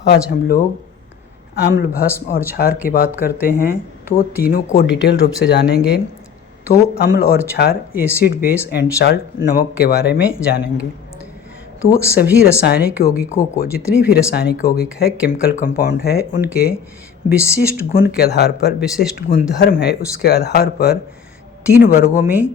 आज हम लोग अम्ल, भस्म और क्षार की बात करते हैं, तो तीनों को डिटेल रूप से जानेंगे। तो अम्ल और क्षार, एसिड, बेस एंड साल्ट, नमक के बारे में जानेंगे। तो सभी रासायनिक यौगिकों को, जितने भी रासायनिक यौगिक है, केमिकल कंपाउंड है, उनके विशिष्ट गुण के आधार पर, विशिष्ट गुणधर्म है, उसके आधार पर 3 वर्गों में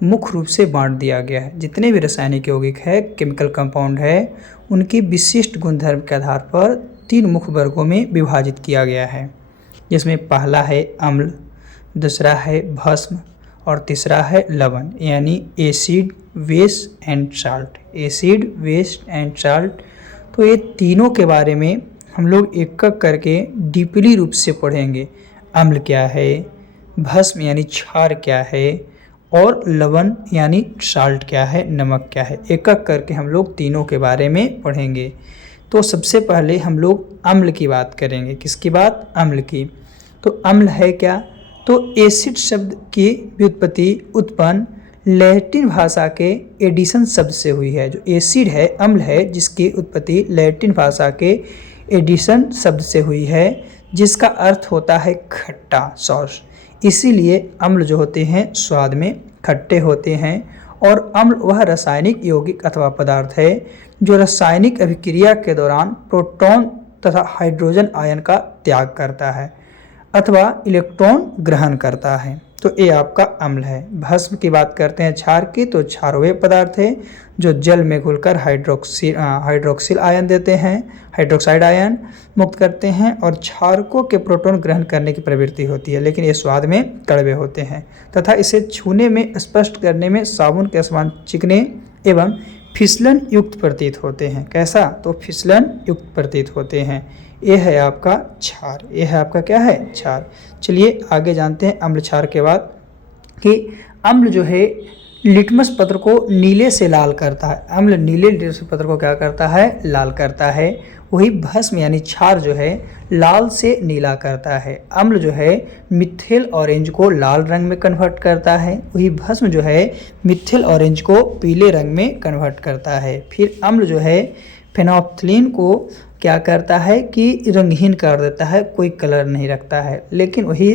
मुख्य रूप से बांट दिया गया है। जितने भी रासायनिक यौगिक है, केमिकल कंपाउंड है, उनके विशिष्ट गुणधर्म के आधार पर 3 मुख्य वर्गों में विभाजित किया गया है, जिसमें पहला है अम्ल, दूसरा है भस्म और तीसरा है लवण, यानी acid, base and salt. Acid, base and salt. तो ये तीनों के बारे में हम लोग एक एक करके डीपली रूप से पढ़ेंगे। अम्ल क्या है, भस्म यानी क्षार क्या है, और लवण यानी साल्ट क्या है, नमक क्या है। एक एक करके हम लोग तीनों के बारे में पढ़ेंगे। तो सबसे पहले हम लोग अम्ल की बात करेंगे। किसकी बात? अम्ल की। तो अम्ल है क्या? तो एसिड शब्द की व्युत्पत्ति उत्पन्न लैटिन भाषा के एडिशन शब्द से हुई है। जो एसिड है, अम्ल है, जिसकी उत्पत्ति लैटिन भाषा के एडिशन शब्द से हुई है, जिसका अर्थ होता है खट्टा, सॉस। इसीलिए अम्ल जो होते हैं स्वाद में खट्टे होते हैं। और अम्ल वह रासायनिक यौगिक अथवा पदार्थ है जो रासायनिक अभिक्रिया के दौरान प्रोटॉन तथा हाइड्रोजन आयन का त्याग करता है अथवा इलेक्ट्रॉन ग्रहण करता है। तो ये आपका अम्ल है। भस्म की बात करते हैं, क्षार की, तो क्षार वे पदार्थ है जो जल में घुलकर हाइड्रोक्सिल आयन देते हैं, हाइड्रोक्साइड आयन मुक्त करते हैं, और क्षारकों के प्रोटॉन ग्रहण करने की प्रवृत्ति होती है, लेकिन ये स्वाद में कड़वे होते हैं तथा इसे छूने में, स्पष्ट करने में साबुन के समान चिकने एवं फिसलन युक्त प्रतीत होते हैं। कैसा? तो फिसलन युक्त प्रतीत होते हैं। ये है आपका क्षार। ये है आपका क्या है? क्षार। चलिए आगे जानते हैं अम्ल क्षार के बाद कि अम्ल जो है लिटमस पत्र को नीले से लाल करता है। अम्ल नीले लिटमस पत्र को क्या करता है? लाल करता है। वही भस्म यानी क्षार जो है लाल से नीला करता है। अम्ल जो है मिथेल ऑरेंज को लाल रंग में कन्वर्ट करता है। वही भस्म जो है मिथेल ऑरेंज को पीले रंग में कन्वर्ट करता है। फिर अम्ल जो है फेनोल्फथालीन को क्या करता है कि रंगहीन कर देता है, कोई कलर नहीं रखता है। लेकिन वही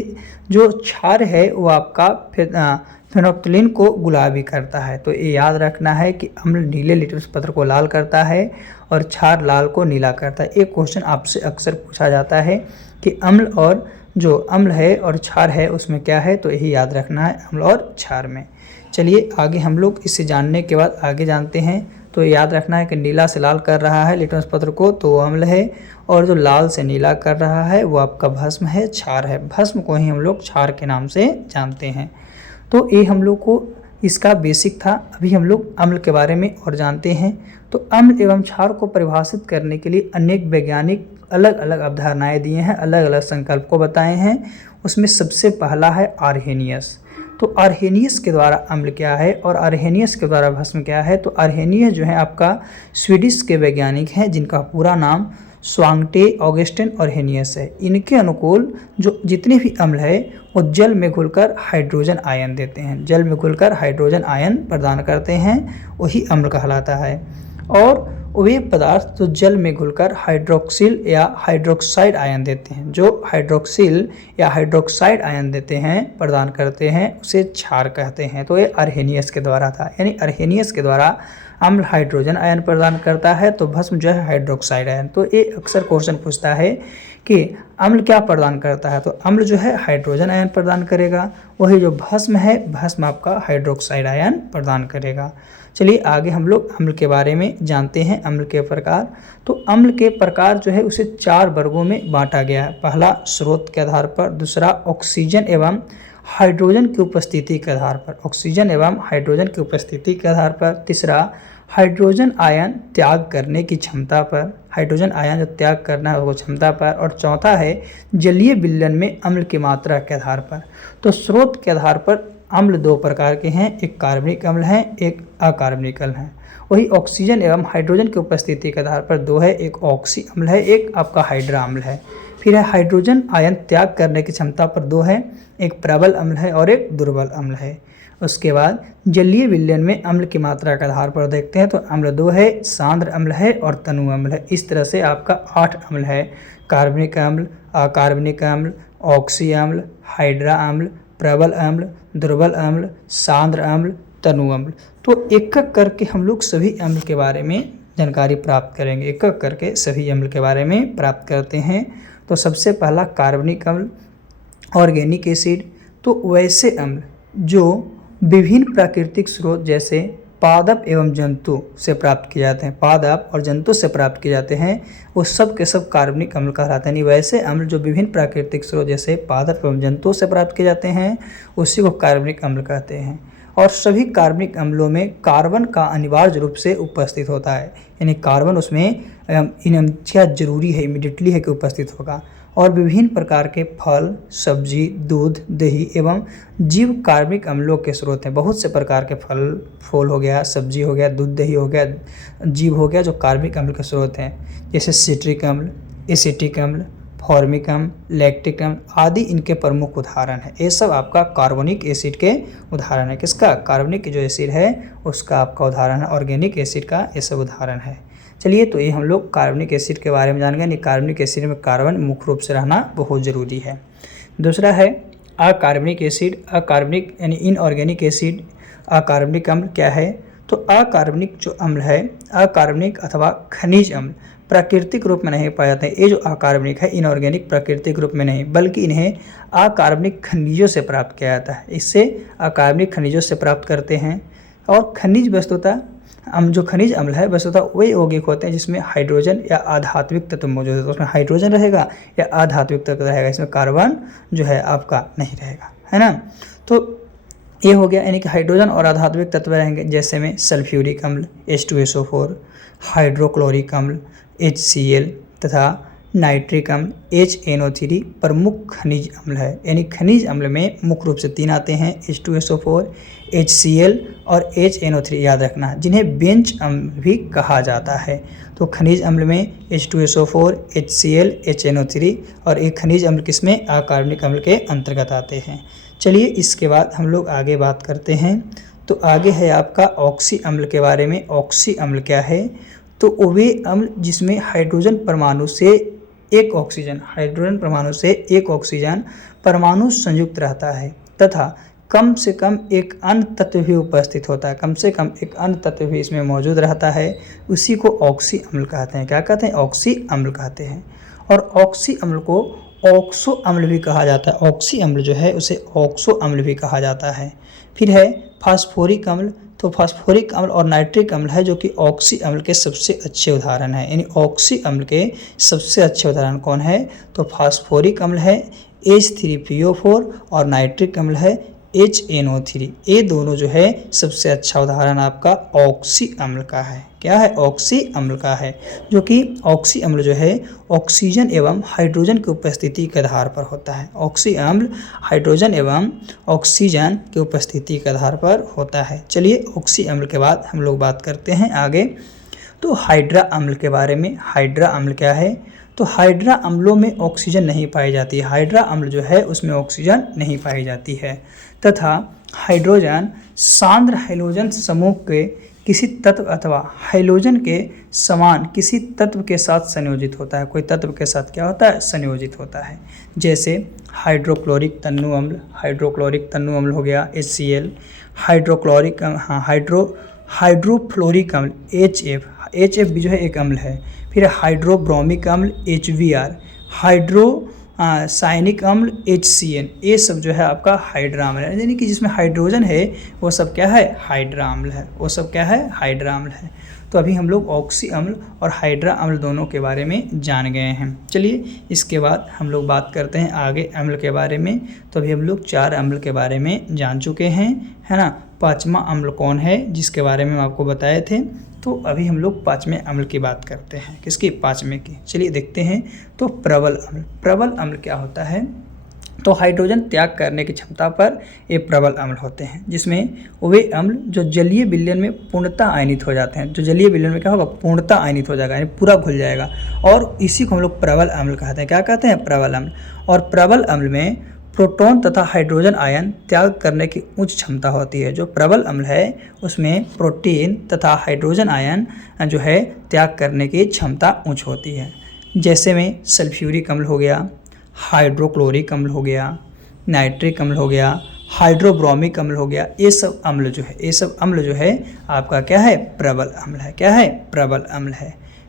जो क्षार है वो आपका फेनोल्फथालीन को गुलाबी करता है। तो ये याद रखना है कि अम्ल नीले लिटमस पत्र को लाल करता है और क्षार लाल को नीला करता है। एक क्वेश्चन आपसे अक्सर पूछा जाता है कि अम्ल और जो अम्ल है और क्षार है उसमें क्या है, तो यही याद रखना है अम्ल और क्षार में। चलिए आगे हम लोग इसे जानने के बाद आगे जानते हैं। तो याद रखना है कि नीला से लाल कर रहा है लिटमस पत्र को तो वो अम्ल है, और जो लाल से नीला कर रहा है वो आपका भस्म है, क्षार है। भस्म को ही हम लोग क्षार के नाम से जानते हैं। तो ये हम लोग को इसका बेसिक था। अभी हम लोग अम्ल के बारे में और जानते हैं। तो अम्ल एवं क्षार को परिभाषित करने के लिए अनेक वैज्ञानिक अलग अलग अवधारणाएं दिए हैं, अलग अलग संकल्प को बताए हैं। उसमें सबसे पहला है आर्हेनियस। तो आर्हेनियस के द्वारा अम्ल क्या है और आर्हेनियस के द्वारा भस्म क्या है? तो आर्हेनियस जो है आपका स्वीडिश के वैज्ञानिक हैं, जिनका पूरा नाम स्वांगटे ऑगस्टिन आर्हेनियस है। इनके अनुकूल जो जितने भी अम्ल है वो जल में घुलकर हाइड्रोजन आयन देते हैं, जल में घुलकर हाइड्रोजन आयन प्रदान करते हैं, वही अम्ल कहलाता है। और वे पदार्थ जो जल में घुलकर हाइड्रोक्सिल या हाइड्रोक्साइड आयन देते हैं, जो हाइड्रोक्सिल या हाइड्रोक्साइड आयन देते हैं, प्रदान करते हैं, उसे क्षार कहते हैं। तो ये आर्हेनियस के द्वारा था, यानी आर्हेनियस के द्वारा अम्ल हाइड्रोजन आयन प्रदान करता है, तो भस्म जो है हाइड्रोक्साइड आयन। तो ये अक्सर क्वेश्चन पूछता है कि अम्ल क्या प्रदान करता है? तो अम्ल जो है हाइड्रोजन आयन प्रदान करेगा, वही जो भस्म है, भस्म आपका हाइड्रोक्साइड आयन प्रदान करेगा। चलिए आगे हम लोग अम्ल के बारे में जानते हैं, अम्ल के प्रकार। तो अम्ल के प्रकार जो है उसे 4 वर्गों में बांटा गया है। पहला स्रोत के आधार पर, दूसरा ऑक्सीजन एवं हाइड्रोजन की उपस्थिति के आधार पर, ऑक्सीजन एवं हाइड्रोजन की उपस्थिति के आधार पर, तीसरा हाइड्रोजन आयन त्याग करने की क्षमता पर, हाइड्रोजन आयन जो त्याग करना है वो क्षमता पर, और चौथा है जलीय विलयन में अम्ल की मात्रा के आधार पर। तो स्रोत के आधार पर अम्ल 2 प्रकार के हैं, एक कार्बनिक अम्ल है, एक अकार्बनिक अम्ल है। वही ऑक्सीजन एवं हाइड्रोजन की उपस्थिति के आधार पर 2 है, एक ऑक्सी अम्ल है, एक आपका हाइड्रा अम्ल है। फिर है हाइड्रोजन आयन त्याग करने की क्षमता पर 2 है, एक प्रबल अम्ल है और एक दुर्बल अम्ल है। उसके बाद जलीय विलयन में अम्ल की मात्रा के आधार पर देखते हैं तो अम्ल 2 है, सांद्र अम्ल है और तनु अम्ल है। इस तरह से आपका 8 अम्ल है, कार्बनिक अम्ल, अकार्बनिक अम्ल, ऑक्सी अम्ल, हाइड्रा अम्ल, प्रबल अम्ल, दुर्बल अम्ल, सांद्र अम्ल, तनु अम्ल। तो एक एक करके हम लोग सभी अम्ल के बारे में जानकारी प्राप्त करेंगे, एक एक करके सभी अम्ल के बारे में प्राप्त करते हैं। तो सबसे पहला कार्बनिक अम्ल, ऑर्गेनिक एसिड। तो वैसे अम्ल जो विभिन्न प्राकृतिक स्रोत जैसे पादप एवं जंतु से प्राप्त किए जाते हैं, पादप और जंतु से प्राप्त किए जाते हैं, वो सब के सब कार्बनिक अम्ल कहलाते हैं। वैसे अम्ल जो विभिन्न प्राकृतिक स्रोत जैसे पादप एवं जंतु से प्राप्त किए जाते हैं उसी को कार्बनिक अम्ल कहते हैं। और सभी कार्बनिक अम्लों में कार्बन का अनिवार्य रूप से उपस्थित होता है, यानी कार्बन उसमें क्या जरूरी है, इमीडिएटली है कि उपस्थित होगा। और विभिन्न प्रकार के फल, सब्जी, दूध, दही एवं जीव कार्बनिक अम्लों के स्रोत हैं। बहुत से प्रकार के फल हो गया, सब्जी हो गया, दूध, दही हो गया, जीव हो गया, जो कार्बनिक अम्ल के स्रोत हैं, जैसे सिट्रिक अम्ल, एसिटिक अम्ल, फॉर्मिक अम्ल, लैक्टिक अम्ल आदि इनके प्रमुख उदाहरण हैं। ये सब आपका कार्बनिक एसिड के उदाहरण है। किसका? कार्बनिक जो एसिड है उसका आपका उदाहरण है, ऑर्गेनिक एसिड का ये सब उदाहरण है। चलिए, तो ये हम लोग कार्बनिक एसिड के बारे में जान गए, यानी कार्बनिक एसिड में कार्बन मुख्य रूप से रहना बहुत ज़रूरी है। दूसरा है अकार्बनिक एसिड, अकार्बनिक यानी इनऑर्गेनिक एसिड। अकार्बनिक अम्ल क्या है? तो अकार्बनिक जो अम्ल है, अकार्बनिक अथवा खनिज अम्ल प्राकृतिक रूप में नहीं पाए जाते हैं। ये जो अकार्बनिक है, इनऑर्गेनिक प्राकृतिक रूप में नहीं, बल्कि इन्हें अकार्बनिक खनिजों से प्राप्त किया जाता है। इससे अकार्बनिक खनिजों से प्राप्त करते हैं। और खनिज वस्तुतः जो खनिज अम्ल है वस्तुतः वही यौगिक होते हैं जिसमें हाइड्रोजन या आधात्विक तत्व मौजूद है। तो उसमें हाइड्रोजन रहेगा या आधात्विक तत्व रहेगा, इसमें कार्बन जो है आपका नहीं रहेगा, है ना। तो ये हो गया, यानी कि हाइड्रोजन और आधात्विक तत्व रहेंगे, जैसे में सल्फ्यूरिक अम्ल H2SO4, हाइड्रोक्लोरिक अम्ल HCl तथा नाइट्रिक अम्ल HNO3 प्रमुख खनिज अम्ल है। यानी खनिज अम्ल में मुख्य रूप से 3 आते हैं, H2SO4, HCl और HNO3 याद रखना, जिन्हें बेंच अम्ल भी कहा जाता है। तो खनिज अम्ल में H2SO4, HCl, HNO3 और एक खनिज अम्ल किसमें? अकार्बनिक अम्ल के अंतर्गत आते हैं। चलिए, इसके बाद हम लोग आगे बात करते हैं। तो आगे है आपका ऑक्सी अम्ल के बारे में। ऑक्सी अम्ल क्या है? तो वे अम्ल जिसमें हाइड्रोजन परमाणु से एक ऑक्सीजन, हाइड्रोजन परमाणु से एक ऑक्सीजन परमाणु संयुक्त रहता है तथा कम से कम एक अन्य तत्व भी उपस्थित होता है, कम से कम एक अन्य तत्व भी इसमें मौजूद रहता है, उसी को ऑक्सी अम्ल कहते हैं। क्या कहते हैं? ऑक्सी अम्ल कहते हैं। और ऑक्सी अम्ल को ऑक्सो अम्ल भी कहा जाता है। ऑक्सी अम्ल जो है उसे ऑक्सो अम्ल भी कहा जाता है। फिर है फास्फोरिक अम्ल। तो फास्फोरिक अम्ल और नाइट्रिक अम्ल है जो कि ऑक्सी अम्ल के सबसे अच्छे उदाहरण हैं। यानी ऑक्सी अम्ल के सबसे अच्छे उदाहरण कौन है? तो फास्फोरिक अम्ल है H3PO4 और नाइट्रिक अम्ल है HNO3। ये दोनों जो है सबसे अच्छा उदाहरण आपका ऑक्सी अम्ल का है। क्या है? ऑक्सी अम्ल का है, जो कि ऑक्सी अम्ल जो है ऑक्सीजन एवं हाइड्रोजन की उपस्थिति के आधार पर होता है। ऑक्सी अम्ल हाइड्रोजन एवं ऑक्सीजन की उपस्थिति के आधार पर होता है। चलिए, ऑक्सी अम्ल के बाद हम लोग बात करते हैं आगे। तो हाइड्रा अम्ल के बारे में। हाइड्रा अम्ल क्या है? तो हाइड्रा अम्लों में ऑक्सीजन नहीं पाई जाती है। हाइड्रा अम्ल जो है उसमें ऑक्सीजन नहीं पाई जाती है तथा हाइड्रोजन सांद्र हाइड्रोजन समूह के किसी तत्व अथवा हाइड्रोजन के समान किसी तत्व के साथ संयोजित होता है। कोई तत्व के साथ क्या होता है? संयोजित होता है। जैसे हाइड्रोक्लोरिक तन्नु अम्ल, हाइड्रोक्लोरिक तन्नु अम्ल हो गया HCl, हाइड्रोक्लोरिक हाइड्रोफ्लोरिक अम्ल HF भी जो है एक अम्ल है। फिर हाइड्रोब्रोमिक अम्ल HBr, हाइड्रोसायनिक अम्ल HCN। ये सब जो है आपका हाइड्रा अम्ल है, यानी कि जिसमें हाइड्रोजन है वो सब क्या है? हाइड्रा अम्ल है। वो सब क्या है? हाइड्रा अम्ल है। तो अभी हम लोग ऑक्सी अम्ल और हाइड्रा अम्ल दोनों के बारे में जान गए हैं। चलिए, इसके बाद हम लोग बात करते हैं आगे अम्ल के बारे में। तो अभी हम लोग 4 अम्ल के बारे में जान चुके हैं, है ना। 5वां अम्ल कौन है जिसके बारे में हम आपको बताए थे। तो अभी हम लोग 5वें अम्ल की बात करते हैं। किसकी? 5वें की। चलिए देखते हैं। तो प्रबल अम्ल। प्रबल अम्ल क्या होता है? तो हाइड्रोजन त्याग करने की क्षमता पर ये प्रबल अम्ल होते हैं, जिसमें वे अम्ल जो जलीय विलयन में पूर्णतः आयनित हो जाते हैं। जो जलीय विलयन में क्या होगा? पूर्णतः आयनित हो जाएगा, यानी पूरा घुल जाएगा, और इसी को हम लोग प्रबल अम्ल कहते हैं। क्या कहते हैं? प्रबल अम्ल। और प्रबल अम्ल में प्रोटॉन तथा हाइड्रोजन आयन त्याग करने की उच्च क्षमता होती है। जो प्रबल अम्ल है उसमें प्रोटीन तथा हाइड्रोजन आयन जो है त्याग करने की क्षमता उच्च होती है। जैसे में सल्फ्यूरिक अम्ल हो गया, हाइड्रोक्लोरिक अम्ल हो गया, नाइट्रिक अम्ल हो गया, हाइड्रोब्रोमिक अम्ल हो गया। ये सब अम्ल जो है आपका क्या है, प्रबल अम्ल है। क्या है, प्रबल अम्ल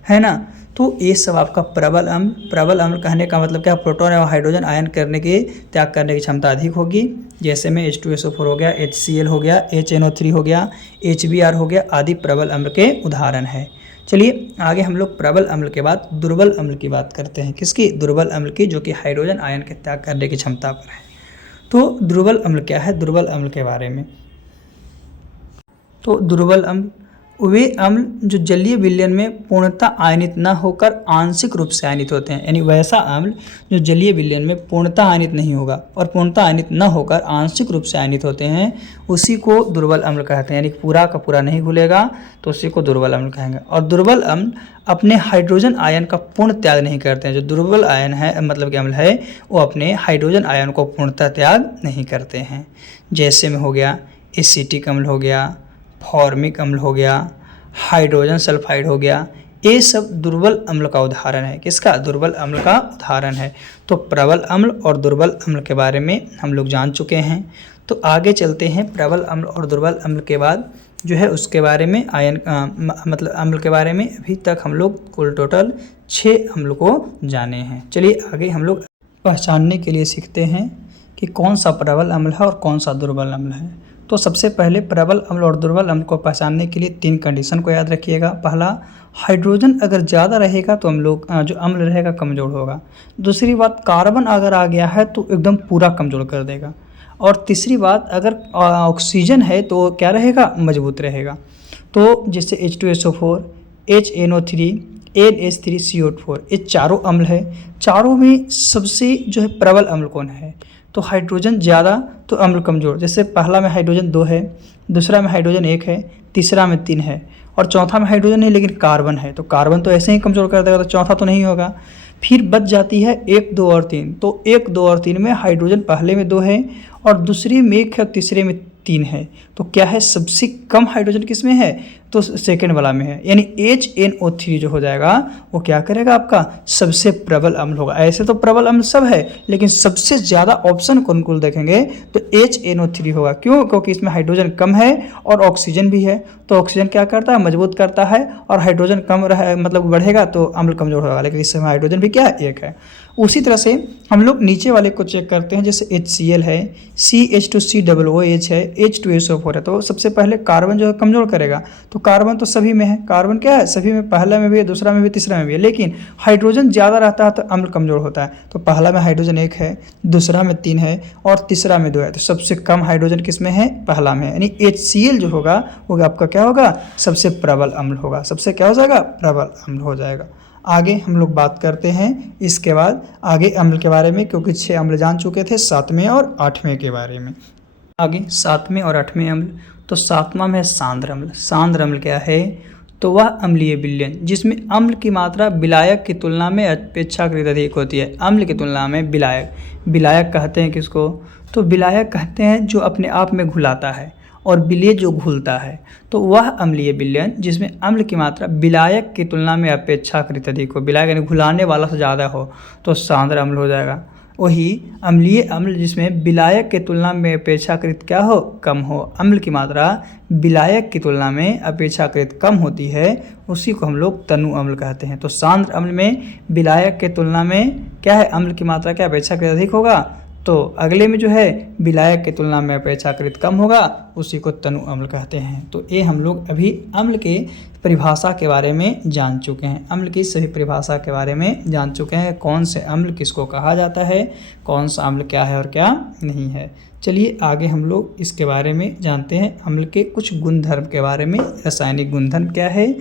है ना। तो ये सब आपका प्रबल अम्ल कहने का मतलब क्या, प्रोटॉन एवं हाइड्रोजन आयन त्याग करने की क्षमता अधिक होगी। जैसे में H2SO4 हो गया, HCl हो गया, HNO3 हो गया, HBr हो गया आदि प्रबल अम्ल के उदाहरण है। चलिए आगे हम लोग प्रबल अम्ल के बाद दुर्बल अम्ल की बात करते हैं। किसकी, दुर्बल अम्ल की, जो कि हाइड्रोजन आयन के त्याग करने की क्षमता पर है। तो दुर्बल अम्ल क्या है, दुर्बल अम्ल के बारे में। तो दुर्बल अम्ल वे अम्ल जो जलीय विलयन में पूर्णतः आयनित न होकर आंशिक रूप से आयनित होते हैं। यानी वैसा अम्ल जो जलीय विलयन में पूर्णतः आयनित नहीं होगा और पूर्णतः आयनित न होकर आंशिक रूप से आयनित होते हैं, उसी को दुर्बल अम्ल कहते हैं। यानी पूरा का पूरा नहीं घुलेगा तो उसी को दुर्बल अम्ल कहेंगे। और दुर्बल अम्ल अपने हाइड्रोजन आयन का पूर्ण त्याग नहीं करते हैं। जो दुर्बल आयन है मतलब कि अम्ल है, वो अपने हाइड्रोजन आयन को पूर्णतः त्याग नहीं करते हैं। जैसे में हो गया एसिटिक अम्ल हो गया, फॉर्मिक अम्ल हो गया, हाइड्रोजन सल्फाइड हो गया। ये सब दुर्बल अम्ल का उदाहरण है। किसका, दुर्बल अम्ल का उदाहरण है। तो प्रबल अम्ल और दुर्बल अम्ल के बारे में हम लोग जान चुके हैं। तो आगे चलते हैं। प्रबल अम्ल और दुर्बल अम्ल के बाद जो है उसके बारे में मतलब अम्ल के बारे में अभी तक हम लोग कुल टोटल 6 अम्ल को जाने हैं। चलिए आगे हम लोग पहचानने के लिए सीखते हैं कि कौन सा प्रबल अम्ल है और कौन सा दुर्बल अम्ल है। तो सबसे पहले प्रबल अम्ल और दुर्बल अम्ल को पहचानने के लिए 3 कंडीशन को याद रखिएगा। पहला, हाइड्रोजन अगर ज़्यादा रहेगा तो जो अम्ल रहेगा कमज़ोर होगा। दूसरी बात, कार्बन अगर आ गया है तो एकदम पूरा कमज़ोर कर देगा। और तीसरी बात, अगर ऑक्सीजन है तो क्या रहेगा, मजबूत रहेगा। तो जैसे H2SO4, HNO3, NH3CO4 ये चारों अम्ल है। चारों में सबसे जो है प्रबल अम्ल कौन है, तो हाइड्रोजन ज़्यादा तो अम्ल कमज़ोर। जैसे पहला में हाइड्रोजन 2 है, दूसरा में हाइड्रोजन 1 है, तीसरा में 3 है और चौथा में हाइड्रोजन नहीं लेकिन कार्बन है। तो कार्बन तो ऐसे ही कमज़ोर कर देगा, तो चौथा तो नहीं होगा। फिर बच जाती है 1, 2 और 3। तो 1, 2 और 3 में हाइड्रोजन पहले में 2 है और दूसरे में 1 है और तीसरे में 3 है। तो क्या है, सबसे कम हाइड्रोजन किस में है, तो सेकेंड वाला में है। यानी HNO3 जो हो जाएगा वो क्या करेगा, आपका सबसे प्रबल अम्ल होगा। ऐसे तो प्रबल अम्ल सब है लेकिन सबसे ज़्यादा ऑप्शन कौन कौन देखेंगे तो HNO3 होगा। क्यों, क्योंकि इसमें हाइड्रोजन कम है और ऑक्सीजन भी है। तो ऑक्सीजन क्या करता है, मजबूत करता है। और हाइड्रोजन कम रहे मतलब बढ़ेगा तो अम्ल कमजोर होगा, लेकिन इस समय हाइड्रोजन भी क्या है, 1 है। उसी तरह से हम लोग नीचे वाले को चेक करते हैं। जैसे HCl है, CH2COOH है, H2SO4 है। तो सबसे पहले कार्बन जो है कमज़ोर करेगा। तो कार्बन तो सभी में है, कार्बन क्या है, सभी में, पहला में भी है, दूसरा में भी, तीसरा में भी है। लेकिन हाइड्रोजन ज़्यादा रहता है तो अम्ल कमज़ोर होता है। तो पहला में हाइड्रोजन 1 है, दूसरा में 3 है और तीसरा में 2 है। तो सबसे कम हाइड्रोजन किस में है, पहला में है। यानी HCl जो होगा वो आपका क्या होगा, सबसे प्रबल अम्ल होगा। सबसे क्या हो जाएगा, प्रबल अम्ल हो जाएगा। आगे हम लोग बात करते हैं इसके बाद आगे अम्ल के बारे में, क्योंकि 6 अम्ल जान चुके थे, 7वें और 8वें के बारे में। आगे 7वें और 8वें अम्ल। तो 7वां में है सांद्र अम्ल। सांद्र अम्ल क्या है, तो वह अम्लीय विलयन जिसमें अम्ल की मात्रा विलायक की तुलना में अपेक्षाकृत अधिक होती है। अम्ल की तुलना में विलायक कहते हैं किसको, तो विलायक कहते हैं जो अपने आप में घुलाता है और विलेय जो घुलता है। तो वह अम्लीय विलयन जिसमें अम्ल की मात्रा विलायक की तुलना में अपेक्षाकृत अधिक हो, विलायक यानी घुलाने वाला से ज़्यादा हो, तो सांद्र अम्ल हो जाएगा। वही अम्लीय अम्ल जिसमें विलायक की तुलना में अपेक्षाकृत क्या हो, कम हो, अम्ल की मात्रा विलायक की तुलना में अपेक्षाकृत कम होती है, उसी को हम लोग तनु अम्ल कहते हैं। तो सांद्र अम्ल में विलायक के तुलना में क्या है, अम्ल की मात्रा क्या अपेक्षाकृत अधिक होगा। तो अगले में जो है विलायक की तुलना में अपेक्षाकृत कम होगा, उसी को तनु अम्ल कहते हैं। तो ये हम लोग अभी अम्ल के परिभाषा के बारे में जान चुके हैं। अम्ल की सभी परिभाषा के बारे में जान चुके हैं, कौन से अम्ल किसको कहा जाता है, कौन सा अम्ल क्या है और क्या नहीं है। चलिए आगे हम लोग इसके बारे में जानते हैं, अम्ल के कुछ गुणधर्म के बारे में। रासायनिक गुणधर्म क्या है,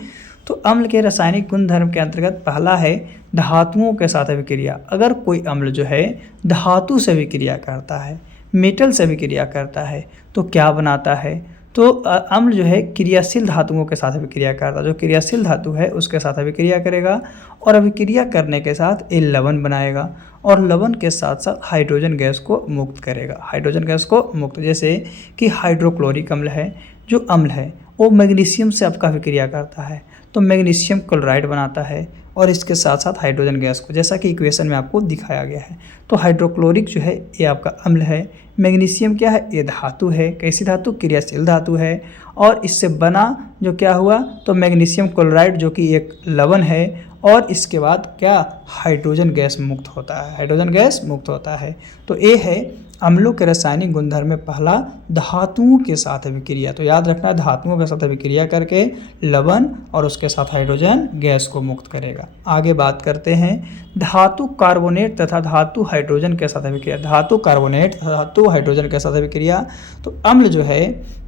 तो अम्ल के रासायनिक गुणधर्म के अंतर्गत पहला है धातुओं के साथ अभिक्रिया। अगर कोई अम्ल जो है धातु से अभिक्रिया करता है, मेटल से अभिक्रिया करता है, तो क्या बनाता है, तो अम्ल जो है क्रियाशील धातुओं के साथ अभिक्रिया करता है, जो क्रियाशील धातु है उसके साथ अभिक्रिया करेगा और अभिक्रिया करने के साथ ये लवण बनाएगा और लवण के साथ साथ हाइड्रोजन गैस को मुक्त करेगा, हाइड्रोजन गैस को मुक्त। जैसे कि हाइड्रोक्लोरिक अम्ल है, जो अम्ल है वो मैग्नीशियम से आपका अभिक्रिया करता है तो मैग्नीशियम क्लोराइड बनाता है और इसके साथ साथ हाइड्रोजन गैस को, जैसा कि इक्वेशन में आपको दिखाया गया है। तो हाइड्रोक्लोरिक जो है ये आपका अम्ल है, मैग्नीशियम क्या है, ये धातु है, कैसी धातु, क्रियाशील धातु है और इससे बना जो क्या हुआ तो मैग्नीशियम क्लोराइड जो कि एक लवण है और इसके बाद क्या हाइड्रोजन गैस मुक्त होता है, हाइड्रोजन गैस मुक्त होता है। तो ये है अम्लों के रासायनिक गुणधर्म में पहला धातुओं के साथ अभिक्रिया। तो याद रखना धातुओं के साथ अभिक्रिया करके लवण और उसके साथ हाइड्रोजन गैस को मुक्त करेगा। आगे बात करते हैं धातु कार्बोनेट तथा धातु हाइड्रोजन के साथ अभिक्रिया। धातु कार्बोनेट धातु हाइड्रोजन के साथ अभिक्रिया, तो अम्ल जो है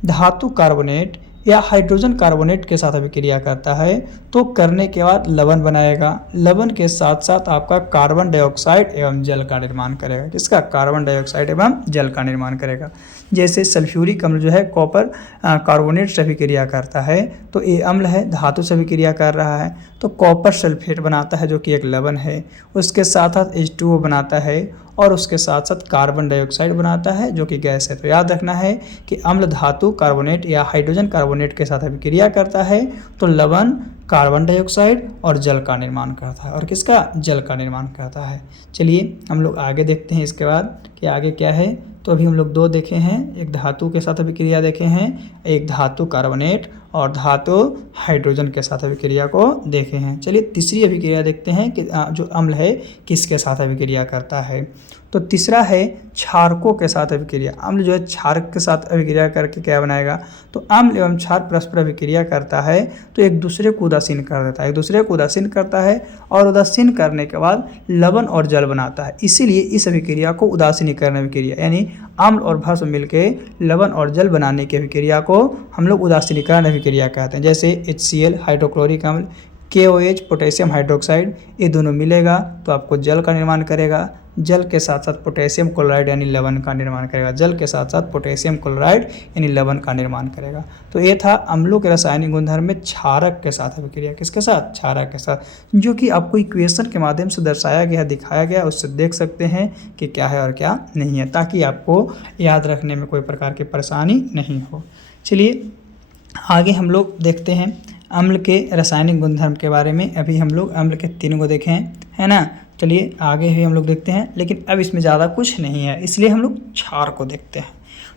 धातु कार्बोनेट या हाइड्रोजन कार्बोनेट के साथ अभिक्रिया करता है तो करने के बाद लवण बनाएगा, लवण के साथ साथ आपका कार्बन डाइऑक्साइड एवं जल का निर्माण करेगा। किसका, कार्बन डाइऑक्साइड एवं जल का निर्माण करेगा। जैसे सल्फ्यूरिक अम्ल जो है कॉपर कार्बोनेट से अभिक्रिया करता है तो ये अम्ल है धातु से अभिक्रिया कर रहा है तो कॉपर सल्फेट बनाता है जो कि एक लवण है, उसके साथ साथ H2O बनाता है और उसके साथ साथ कार्बन डाइऑक्साइड बनाता है जो कि गैस है। तो याद रखना है कि अम्ल धातु कार्बोनेट या हाइड्रोजन कार्बोनेट के साथ अभिक्रिया करता है तो लवण कार्बन डाइऑक्साइड और जल का निर्माण करता है, और किसका, जल का निर्माण करता है। चलिए हम लोग आगे देखते हैं इसके बाद कि आगे क्या है। तो अभी हम लोग दो देखे हैं, एक धातु के साथ अभिक्रिया देखे हैं, एक धातु कार्बोनेट और धातु हाइड्रोजन के साथ अभिक्रिया को देखे हैं। चलिए तीसरी अभिक्रिया देखते हैं कि जो अम्ल है किसके साथ अभिक्रिया करता है। तो तीसरा है क्षारकों के साथ अभिक्रिया। अम्ल जो है क्षारक के साथ अभिक्रिया करके क्या बनाएगा, तो अम्ल एवं क्षार परस्पर अभिक्रिया करता है तो एक दूसरे को उदासीन कर देता है, एक दूसरे को उदासीन करता है और उदासीन करने के बाद लवण और जल बनाता है। इसीलिए इस अभिक्रिया को उदासीनीकरण अभिक्रिया, यानी अम्ल और भस्म मिलकर लवण और जल बनाने की अभिक्रिया को हम लोग उदासीनीकरण अभिक्रिया कहते हैं। जैसे HCl हाइड्रोक्लोरिक अम्ल, KOH पोटेशियम हाइड्रोक्साइड, ये दोनों मिलेगा तो आपको जल का निर्माण करेगा, जल के साथ साथ पोटेशियम क्लोराइड यानी लवण का निर्माण करेगा, जल के साथ साथ पोटेशियम क्लोराइड यानी लवण का निर्माण करेगा। तो ये था अम्लों के रासायनिक गुणधर्म में क्षारक के साथ अभिक्रिया, किसके साथ, क्षारक के साथ, जो कि आपको इक्वेशन के माध्यम से दर्शाया गया, दिखाया गया, उससे देख सकते हैं कि क्या है और क्या नहीं है, ताकि आपको याद रखने में कोई प्रकार की परेशानी नहीं हो। चलिए आगे हम लोग देखते हैं अम्ल के रासायनिक गुणधर्म के बारे में। अभी हम लोग अम्ल के 3 को देखे हैं, है ना। चलिए आगे भी हम लोग देखते हैं, लेकिन अब इसमें ज़्यादा कुछ नहीं है, इसलिए हम लोग क्षार को देखते हैं।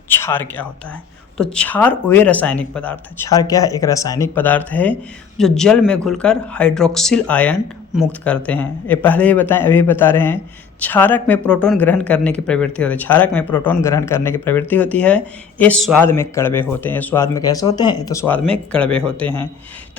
क्षार क्या होता है, तो क्षार वे रासायनिक पदार्थ है। क्षार क्या है, एक रासायनिक पदार्थ है जो जल में घुलकर हाइड्रोक्सिल आयन मुक्त करते हैं। ये पहले ही बताएं, अभी बता रहे हैं। क्षारक में प्रोटॉन ग्रहण करने की प्रवृत्ति होती है, क्षारक में प्रोटॉन ग्रहण करने की प्रवृत्ति होती है। ये स्वाद में कड़वे होते हैं, स्वाद में कैसे होते हैं, तो स्वाद में कड़वे होते हैं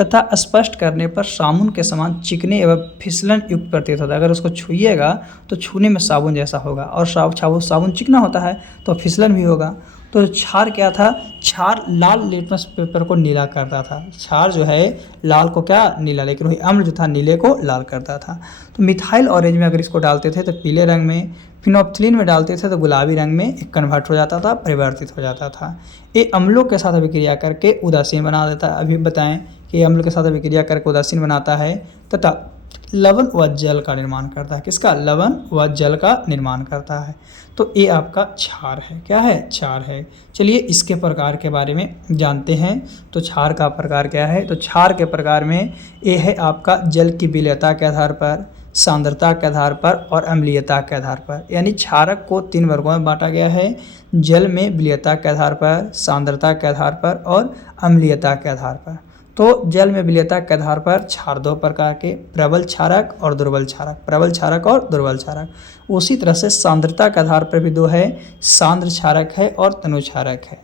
तथा स्पष्ट करने पर साबुन के समान चिकने एवं फिसलन युक्त प्रतीत होता है। अगर उसको छुइएगा तो छूने में साबुन जैसा होगा, और साबुन चिकना होता है तो फिसलन भी होगा। तो क्षार क्या था, क्षार लाल लिटमस पेपर को नीला करता था। क्षार जो है लाल को क्या, नीला, लेकिन वही अम्ल जो था नीले को लाल करता था। तो मिथाइल ऑरेंज में अगर इसको डालते थे तो पीले रंग में, फिनोप्थिलीन में डालते थे तो गुलाबी रंग में कन्वर्ट हो जाता था, परिवर्तित हो जाता था। ये अम्लों के साथ अभिक्रिया करके उदासीन बना देता है। अभी बताएं कि अम्ल के साथ अभिक्रिया करके उदासीन बनाता है तथा लवण व जल का निर्माण करता है। किसका, लवण व जल का निर्माण करता है। तो ये आपका क्षार है, क्या है, क्षार है। चलिए इसके प्रकार के बारे में जानते हैं। तो क्षार का प्रकार क्या है, तो क्षार के प्रकार में ये है आपका जल की विलयता के आधार पर, सांद्रता के आधार पर और अम्लीयता के आधार पर। यानी क्षारक को 3 वर्गों में बांटा गया है, जल में विलयता के आधार पर, सांद्रता के आधार पर और अम्लीयता के आधार पर। तो जल में विलयता के आधार पर क्षार 2 प्रकार के, प्रबल क्षारक और दुर्बल क्षारक, प्रबल क्षारक और दुर्बल क्षारक। उसी तरह से सांद्रता के आधार पर भी 2 है, सांद्र क्षारक है और तनु क्षारक है।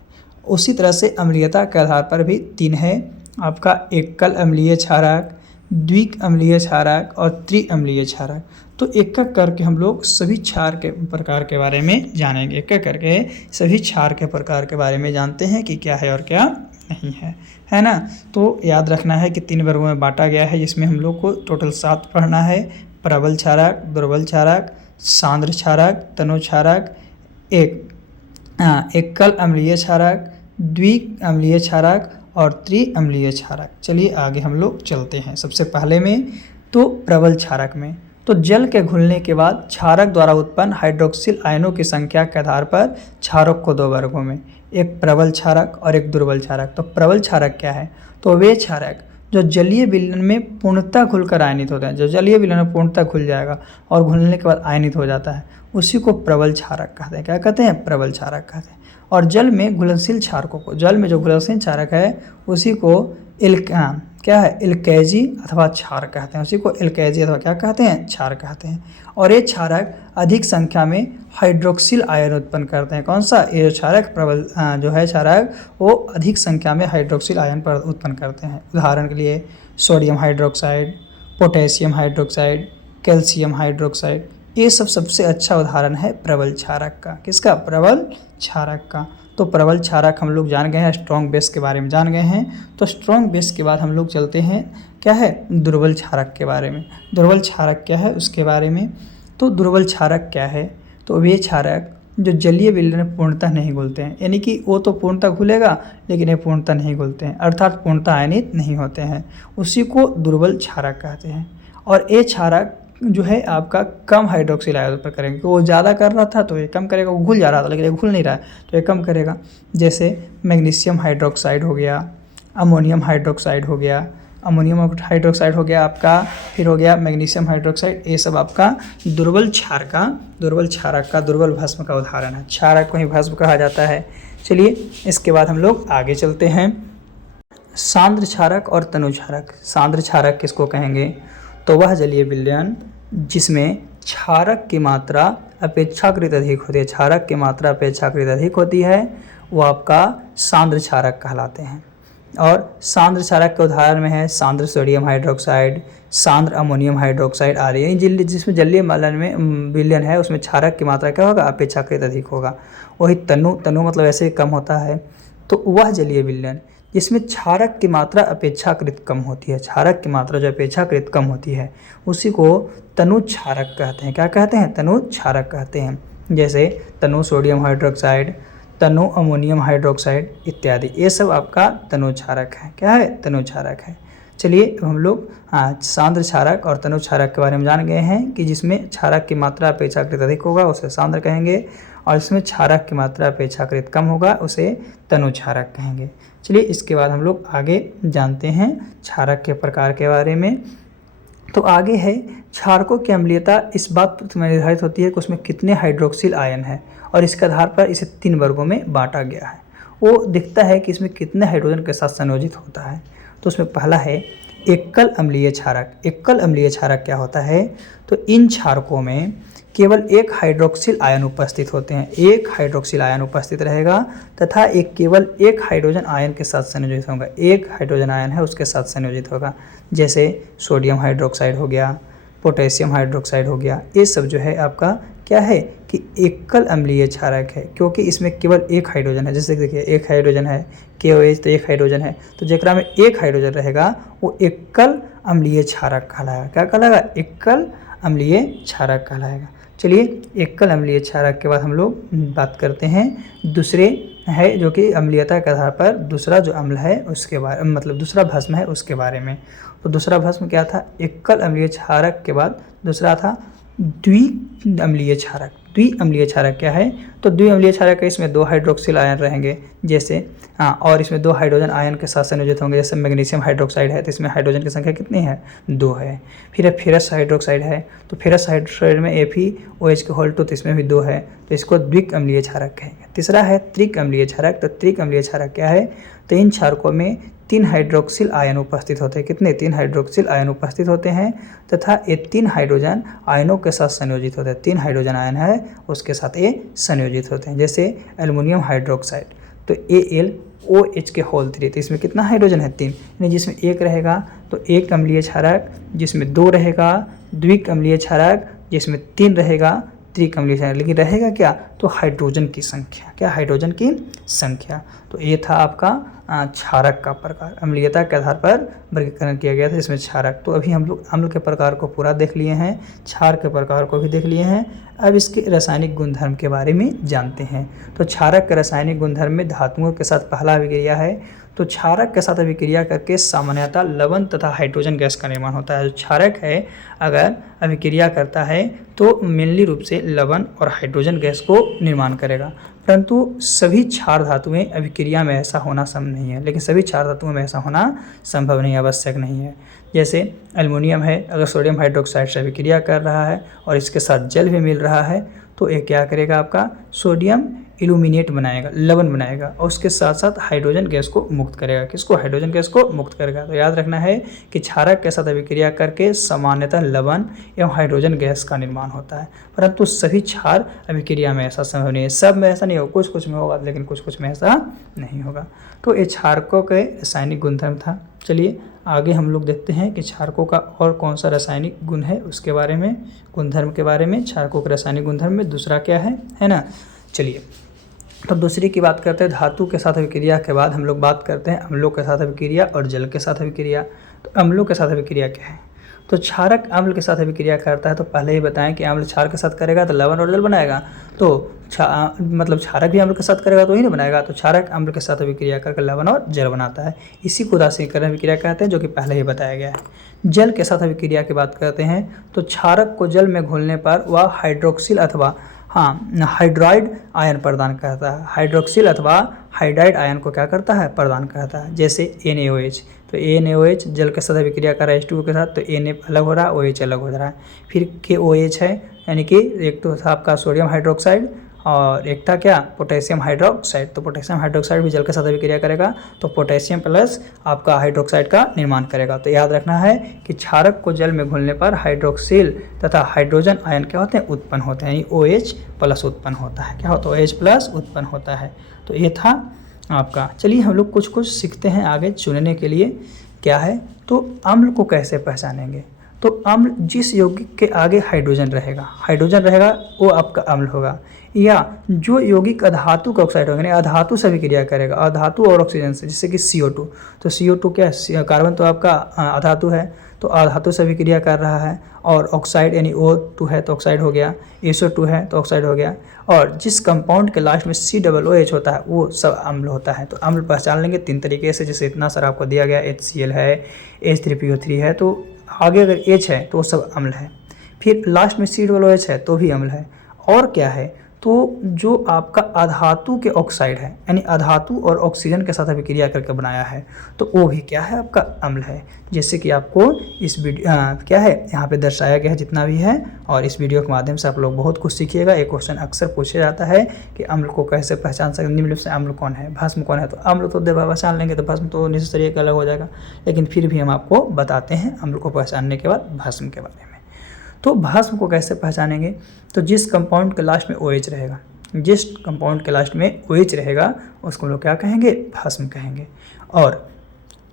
उसी तरह से अम्लीयता के आधार पर भी 3 है, आपका एकल अम्लीय क्षारक, द्विक अम्लीय क्षारक और त्रिअम्लीय क्षारक। तो एक एक करके हम लोग सभी क्षार के प्रकार के बारे में जानेंगे, एक एक करके सभी क्षार के प्रकार के बारे में जानते हैं कि क्या है और क्या नहीं है ना। तो याद रखना है कि 3 वर्गों में बांटा गया है, जिसमें हम लोग को टोटल 7 पढ़ना है। प्रबल क्षारक, दुर्बल क्षारक, सांद्र क्षारक, तनु क्षारक, एकल अम्लीय क्षारक, द्विअम्लीय क्षारक और त्रिअम्लीय क्षारक। चलिए आगे हम लोग चलते हैं। सबसे पहले में तो प्रबल क्षारक में, तो जल के घुलने के बाद क्षारक द्वारा उत्पन्न हाइड्रोक्सिल आयनों की संख्या के आधार पर क्षारक को दो वर्गों में, एक प्रबल क्षारक और एक दुर्बल क्षारक। तो प्रबल क्षारक क्या है? तो वे क्षारक जो जलीय विलयन में पूर्णतः घुलकर आयनित होते हैं, जो जलीय विलयन में पूर्णतः घुल जाएगा और घुलने के बाद आयनित हो जाता है, उसी को प्रबल क्षारक कहते हैं। क्या कहते हैं? प्रबल क्षारक कहते हैं। और जल में घुलनशील क्षारकों को, जल में जो घुलनशील क्षारक है उसी को क्या है? एल्केजी अथवा क्षार कहते हैं। उसी को एल्केजी अथवा क्या कहते हैं? क्षार कहते हैं। और ये क्षारक अधिक संख्या में हाइड्रोक्सिल आयन उत्पन्न करते हैं। कौन सा? ये जो क्षारक प्रबल जो है क्षारक, वो अधिक संख्या में हाइड्रोक्सिल आयन पर उत्पन्न करते हैं। उदाहरण के लिए sodium hydroxide, potassium hydroxide, calcium hydroxide, ये सब सबसे अच्छा उदाहरण है प्रबल क्षारक का। किसका? प्रबल क्षारक का। तो प्रबल क्षारक हम लोग जान गए हैं, स्ट्रॉन्ग बेस के बारे में जान गए हैं। तो स्ट्रॉन्ग बेस के बाद हम लोग चलते हैं क्या है? दुर्बल क्षारक के बारे में। दुर्बल क्षारक क्या है उसके बारे में। तो दुर्बल क्षारक क्या है? तो वे क्षारक जो जलीय विलयन में पूर्णतः नहीं घुलते हैं, यानी कि वो तो पूर्णतः घुलेगा लेकिन ये पूर्णतः नहीं घुलते हैं, अर्थात पूर्णतः आयनित नहीं होते हैं, उसी को दुर्बल क्षारक कहते हैं। और ये क्षारक जो है आपका कम हाइड्रोक्सिल आयन पर करेंगे, वो ज़्यादा कर रहा था तो ये कम करेगा, वो घुल जा रहा था लेकिन ये घुल नहीं रहा है तो ये कम करेगा। जैसे मैग्नीशियम हाइड्रोक्साइड हो गया, अमोनियम हाइड्रोक्साइड हो गया, अमोनियम हाइड्रोक्साइड हो गया आपका, फिर हो गया मैग्नीशियम हाइड्रोक्साइड, ये सब आपका दुर्बल क्षारक का दुर्बल भस्म का उदाहरण है। क्षारक को ही भस्म कहा जाता है। चलिए इसके बाद हम लोग आगे चलते हैं। सांद्र क्षारक और तनु क्षारक। सांद्र क्षारक किसको कहेंगे? तो वह जलीय विलयन जिसमें क्षारक की मात्रा अपेक्षाकृत अधिक होती है, क्षारक की मात्रा अपेक्षाकृत अधिक होती है, वो आपका सांद्र क्षारक कहलाते हैं। और सांद्र क्षारक के उदाहरण में है सांद्र सोडियम हाइड्रोक्साइड, सांद्र अमोनियम हाइड्रोक्साइड आ रही है। जिसमें जलीय विलयन है उसमें क्षारक की मात्रा क्या होगा? अपेक्षाकृत अधिक होगा। वही तनु मतलब ऐसे कम होता है। तो वह जलीय विलयन जिसमें क्षारक की मात्रा अपेक्षाकृत कम होती है, क्षारक की मात्रा जो अपेक्षाकृत कम होती है, उसी को तनु क्षारक कहते हैं। क्या कहते हैं? तनु क्षारक कहते हैं। जैसे तनु सोडियम हाइड्रोक्साइड, तनु अमोनियम हाइड्रोक्साइड इत्यादि, ये सब आपका तनु क्षारक है। क्या है? तनु क्षारक है। चलिए हम लोग सांद्र क्षारक और तनु क्षारक के बारे में जान गए हैं कि जिसमें क्षारक की मात्रा अपेक्षाकृत अधिक होगा उसे सांद्र कहेंगे, और इसमें क्षारक की मात्रा अपेक्षाकृत कम होगा उसे तनु क्षारक कहेंगे। चलिए इसके बाद हम लोग आगे जानते हैं क्षारक के प्रकार के बारे में। तो आगे है क्षारकों की अम्लीयता इस बात पर निर्धारित होती है कि उसमें कितने हाइड्रोक्सिल आयन है, और इसके आधार पर इसे 3 वर्गों में बांटा गया है। वो दिखता है कि इसमें कितने हाइड्रोजन के साथ संयोजित होता है। तो उसमें पहला है एकल अम्लीय क्षारक। एकल अम्लीय क्षारक क्या होता है? तो इन क्षारकों में केवल एक हाइड्रोक्सिल आयन उपस्थित होते हैं, एक हाइड्रोक्सिल आयन उपस्थित रहेगा तथा केवल एक हाइड्रोजन आयन के साथ संयोजित होगा, एक हाइड्रोजन आयन है उसके साथ संयोजित होगा। जैसे सोडियम हाइड्रोक्साइड हो गया, पोटेशियम हाइड्रोक्साइड हो गया, ये सब जो है आपका क्या है कि एकल अम्लीय क्षारक है, क्योंकि इसमें केवल एक हाइड्रोजन है। जैसे देखिए एक हाइड्रोजन है KOH, तो एक हाइड्रोजन है, तो जेकरा में एक हाइड्रोजन रहेगा वो एकल अम्लीय क्षारक कहलाएगा। क्या कहलाएगा? एकल अम्लीय क्षारक कहलाएगा। चलिए एकल अम्लीय क्षारक के बाद हम लोग बात करते हैं दूसरे है जो कि अम्लीयता के आधार पर दूसरा जो अम्ल है उसके बारे मतलब दूसरा भस्म है उसके बारे में। तो दूसरा भस्म क्या था? एकल अम्लीय क्षारक के बाद दूसरा था द्विअम्लीय क्षारक। द्विअम्लीय क्षारक क्या है? तो द्विअम्लीय क्षारक है, इसमें 2 हाइड्रोक्सिल आयन रहेंगे जैसे और इसमें 2 हाइड्रोजन आयन के साथ संयोजित होंगे। जैसे मैग्नीशियम हाइड्रोक्साइड है तो इसमें हाइड्रोजन की संख्या कितनी है? 2 है। फिर फेरस हाइड्रोक्साइड है तो फेरस हाइड्रोक्साइड में FeOH तो इसमें भी 2 है, तो इसको द्विअम्लीय क्षारक कहेंगे। तीसरा है त्रिअम्लीय क्षारक। तो त्रिअम्लीय क्षारक क्या है? तो इन क्षारकों में 3 हाइड्रोक्सिल आयन उपस्थित होते हैं। कितने? 3 हाइड्रोक्सिल आयन उपस्थित होते हैं तथा ये 3 हाइड्रोजन आयनों के साथ संयोजित होते हैं। 3 हाइड्रोजन आयन है उसके साथ ये संयोजित होते हैं। जैसे एल्युमिनियम हाइड्रोक्साइड तो AlOH, तो इसमें कितना हाइड्रोजन है? 3, यानी जिसमें 1 रहेगा तो एक अम्लीय क्षारक, जिसमें 2 रहेगा द्विअम्लीय क्षारक, जिसमें 3 रहेगा त्रिक अम्लीय क्षारक, लेकिन रहेगा क्या, तो हाइड्रोजन की संख्या, क्या हाइड्रोजन की संख्या। तो ये था आपका क्षारक का प्रकार, अम्लीयता के आधार पर वर्गीकरण किया गया था इसमें क्षारक। तो अभी हम लोग अम्ल के प्रकार को पूरा देख लिए हैं, क्षार के प्रकार को भी देख लिए हैं। अब इसके रासायनिक गुणधर्म के बारे में जानते हैं। तो क्षारक के रासायनिक गुणधर्म में धातुओं के साथ पहला अभिक्रिया है। तो क्षारक के साथ अभिक्रिया करके सामान्यतः लवण तथा हाइड्रोजन गैस का निर्माण होता है। जो क्षारक है अगर अभिक्रिया करता है तो मेनली रूप से लवण और हाइड्रोजन गैस को निर्माण करेगा, परंतु सभी क्षार धातुएं अभिक्रिया में ऐसा होना संभव नहीं है। लेकिन सभी क्षार धातुओं में ऐसा होना संभव नहीं, आवश्यक नहीं है। जैसे एल्युमिनियम है, अगर सोडियम हाइड्रोक्साइड से अभिक्रिया कर रहा है और इसके साथ जल भी मिल रहा है तो ये क्या करेगा, आपका सोडियम इल्यूमिनेट बनाएगा, लवण बनाएगा, और उसके साथ साथ हाइड्रोजन गैस को मुक्त करेगा। किसको, हाइड्रोजन गैस को मुक्त करेगा। तो याद रखना है कि क्षारक के साथ अभिक्रिया करके सामान्यतः लवण एवं हाइड्रोजन गैस का निर्माण होता है, परंतु सभी क्षार अभिक्रिया में ऐसा संभव नहीं है। सब में ऐसा नहीं होगा, कुछ कुछ में होगा, लेकिन कुछ कुछ में ऐसा नहीं होगा। तो ये क्षारकों के रासायनिक गुणधर्म था। चलिए आगे हम लोग देखते हैं कि क्षारकों का और कौन सा रासायनिक गुण है, उसके बारे में, गुणधर्म के बारे में। क्षारकों के रासायनिक गुणधर्म में दूसरा क्या है ना। चलिए तो दूसरी की बात करते हैं। धातु के साथ अभिक्रिया के बाद हम लोग बात करते हैं अम्लों के साथ अभिक्रिया और जल के साथ अभिक्रिया। तो अम्लों के साथ अभिक्रिया क्या है, तो क्षारक अम्ल के साथ अभिक्रिया करता है। तो पहले ही बताएं कि अम्ल क्षार के साथ करेगा तो लवण और जल बनाएगा, तो मतलब क्षारक भी अम्ल के साथ करेगा तो ही नहीं बनाएगा। तो क्षारक अम्ल के साथ अभिक्रिया करके लवण और जल बनाता है। इसी को उदासीनीकरण अभिक्रिया कहते हैं, जो कि पहले ही बताया गया है। जल के साथ अभिक्रिया की बात करते हैं तो क्षारक को जल में घोलने पर वह हाइड्रोक्सिल अथवा हाइड्राइड आयन प्रदान करता है। हाइड्रोक्सिल अथवा हाइड्राइड आयन को क्या करता है, प्रदान करता है। जैसे NaOH, तो NaOH जल के साथ अभिक्रिया कर रहा है H2O के साथ, तो Na अलग हो रहा है, OH अलग हो रहा है। फिर KOH है, यानी कि एक तो था आपका सोडियम हाइड्रोक्साइड और एक था क्या, पोटेशियम हाइड्रोक्साइड। तो पोटेशियम हाइड्रोक्साइड भी जल के साथ अभिक्रिया करेगा तो पोटेशियम प्लस आपका हाइड्रोक्साइड का निर्माण करेगा। तो याद रखना है कि क्षारक को जल में घुलने पर हाइड्रोक्सिल तथा हाइड्रोजन आयन क्या होते हैं, उत्पन्न होते हैं, यानी OH प्लस उत्पन्न होता है। क्या होता है, OH प्लस उत्पन्न होता है। तो ये था आपका। चलिए हम लोग कुछ कुछ सीखते हैं आगे चुनने के लिए क्या है। तो अम्ल को कैसे पहचानेंगे, तो अम्ल जिस यौगिक के आगे हाइड्रोजन रहेगा वो आपका अम्ल होगा, या जो यौगिक अधातु का ऑक्साइड होगा, यानी अधातु से अभिक्रिया करेगा, अधातु और ऑक्सीजन से, जैसे कि CO2। तो CO2 क्या है, कार्बन तो आपका अधातु है, तो अधातु से अभिक्रिया कर रहा है। और ऑक्साइड यानी O2 है तो ऑक्साइड हो गया, SO2 है तो ऑक्साइड हो गया। और जिस कंपाउंड के लास्ट में COOH होता है वो सब अम्ल होता है। तो अम्ल पहचान लेंगे 3 तरीके से, जैसे इतना सारा आपको दिया गया, HCl है, H3PO3 है, तो आगे अगर H है तो वो सब अम्ल है। फिर लास्ट में COOH है तो भी अम्ल है। और क्या है, तो जो आपका अधातु के ऑक्साइड है, यानी अधातु और ऑक्सीजन के साथ अभिक्रिया करके बनाया है, तो वो भी क्या है, आपका अम्ल है। जैसे कि आपको इस वीडियो क्या है यहाँ पे दर्शाया गया है जितना भी है, और इस वीडियो के माध्यम से आप लोग बहुत कुछ सीखिएगा। एक क्वेश्चन अक्सर पूछा जाता है कि अम्ल को कैसे पहचान सकते, निम्न से अम्ल कौन है, भस्म कौन है। तो अम्ल तो पहचान लेंगे, तो भस्म तो नेसेसरी एक अलग हो जाएगा, लेकिन फिर भी हम आपको बताते हैं अम्ल को पहचानने के बाद भस्म के बारे में। तो भस्म को कैसे पहचानेंगे, तो जिस कंपाउंड के लास्ट में OH रहेगा, जिस कंपाउंड के लास्ट में OH रहेगा उसको लोग क्या कहेंगे, भस्म कहेंगे। और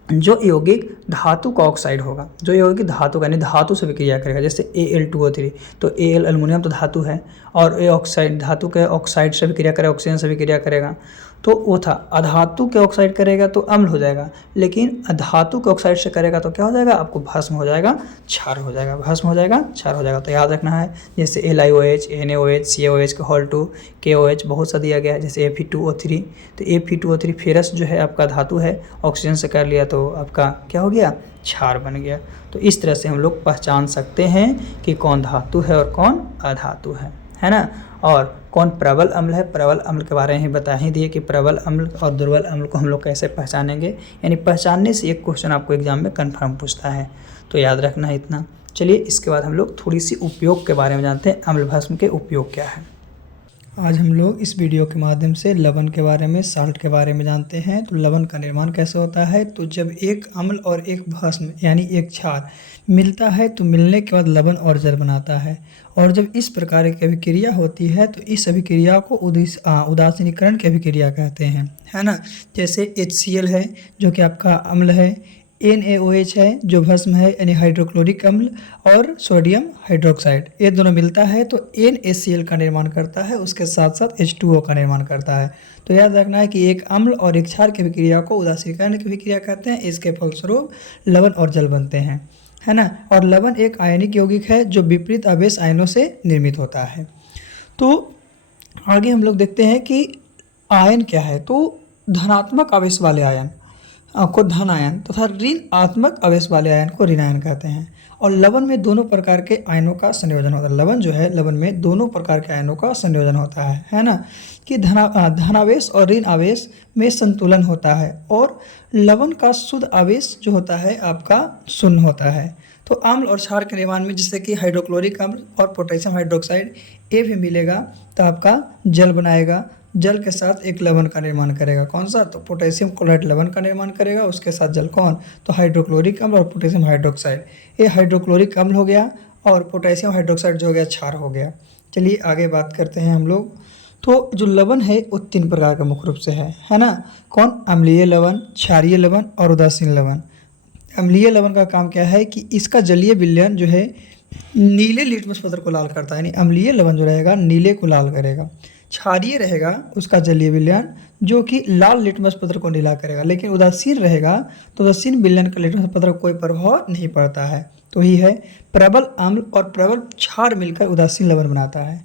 जो यौगिक धातु का ऑक्साइड होगा, जो यौगिक धातु का यानी धातु से विक्रिया करेगा, जैसे Al2O3, तो Al एल्युमिनियम तो धातु है, और ये ऑक्साइड धातु के ऑक्साइड से विक्रिया करेगा, ऑक्सीजन से विक्रिया करेगा, तो वो था। अधातु के ऑक्साइड करेगा तो अम्ल हो जाएगा, लेकिन धातु के ऑक्साइड से करेगा तो क्या हो जाएगा, आपको भस्म हो जाएगा, क्षार हो जाएगा, भस्म हो जाएगा, क्षार हो जाएगा। तो याद रखना है, जैसे LiOH, NaOH, CaOH का होल 2, KOH बहुत सा दिया गया है, जैसे Fe2O3। तो Fe2O3 फेरस जो है आपका धातु है, ऑक्सीजन से कर लिया तो आपका क्या हो गया, क्षार बन गया। तो इस तरह से हम लोग पहचान सकते हैं कि कौन धातु है और कौन अधातु है ना। और कौन प्रबल अम्ल है, प्रबल अम्ल के बारे में बता ही दिए कि प्रबल अम्ल और दुर्बल अम्ल को हम लोग कैसे पहचानेंगे, यानी पहचानने से एक क्वेश्चन आपको एग्जाम में कन्फर्म पूछता है, तो याद रखना है इतना। चलिए इसके बाद हम लोग थोड़ी सी उपयोग के बारे में जानते हैं, अम्ल भस्म के उपयोग क्या है। आज हम लोग इस वीडियो के माध्यम से लवण के बारे में, साल्ट के बारे में जानते हैं। तो लवण का निर्माण कैसे होता है, तो जब एक अम्ल और एक भस्म यानी एक क्षार मिलता है तो मिलने के बाद लवण और जल बनाता है। और जब इस प्रकार की अभिक्रिया होती है तो इस अभिक्रिया को उदासीनीकरण की अभिक्रिया कहते हैं, है ना। जैसे HCl है जो कि आपका अम्ल है, NaOH है जो भस्म है यानी हाइड्रोक्लोरिक अम्ल, और सोडियम हाइड्रोक्साइड, ये दोनों मिलता है तो NaCl का निर्माण करता है, उसके साथ साथ H2O का निर्माण करता है। तो याद रखना है कि एक अम्ल और एक क्षार की विक्रिया को उदासीकरण की विक्रिया कहते हैं। इसके फलस्वरूप लवण और जल बनते हैं, है ना। और लवण एक आयनिक यौगिक है जो विपरीत आवेश आयनों से निर्मित होता है। तो आगे हम लोग देखते हैं कि आयन क्या है। तो धनात्मक आवेश वाले आयन को धन आयन तथा ऋणात्मक आवेश वाले आयन को ऋण आयन कहते हैं। और लवण में दोनों प्रकार के आयनों का संयोजन होता है। लवण जो है, लवण में दोनों प्रकार के आयनों का संयोजन होता है ना, कि धनावेश और ऋण आवेश में संतुलन होता है। और लवण का शुद्ध आवेश जो होता है आपका शून्य होता है। तो अम्ल और क्षार के निर्माण में जैसे कि हाइड्रोक्लोरिक अम्ल और पोटेशियम हाइड्रोक्साइड ये भी मिलेगा तो आपका जल बनाएगा। जल के साथ एक लवण का निर्माण करेगा, कौन सा, तो पोटेशियम क्लोराइड लवण का निर्माण करेगा, उसके साथ जल कौन, तो हाइड्रोक्लोरिक अम्ल और पोटेशियम हाइड्रोक्साइड। ये हाइड्रोक्लोरिक अम्ल हो गया और पोटेशियम हाइड्रोक्साइड जो हो गया क्षार हो गया। चलिए आगे बात करते हैं हम लोग। तो जो लवण है वो 3 प्रकार का मुख्य रूप से है ना। कौन, अम्लीय लवण, क्षारीय लवण और उदासीन लवण। अम्लीय लवण का काम क्या है कि इसका जलीय विलयन जो है नीले लिटमस पत्र को लाल करता है, यानी अम्लीय लवण जो रहेगा नीले को लाल करेगा। क्षारीय रहेगा उसका जलीय विलयन जो कि लाल लिटमस पत्र को नीला करेगा। लेकिन उदासीन रहेगा तो उदासीन विलयन का लिटमस पत्र को कोई प्रभाव नहीं पड़ता है। तो ही है प्रबल अम्ल और प्रबल क्षार मिलकर उदासीन लवण बनाता है।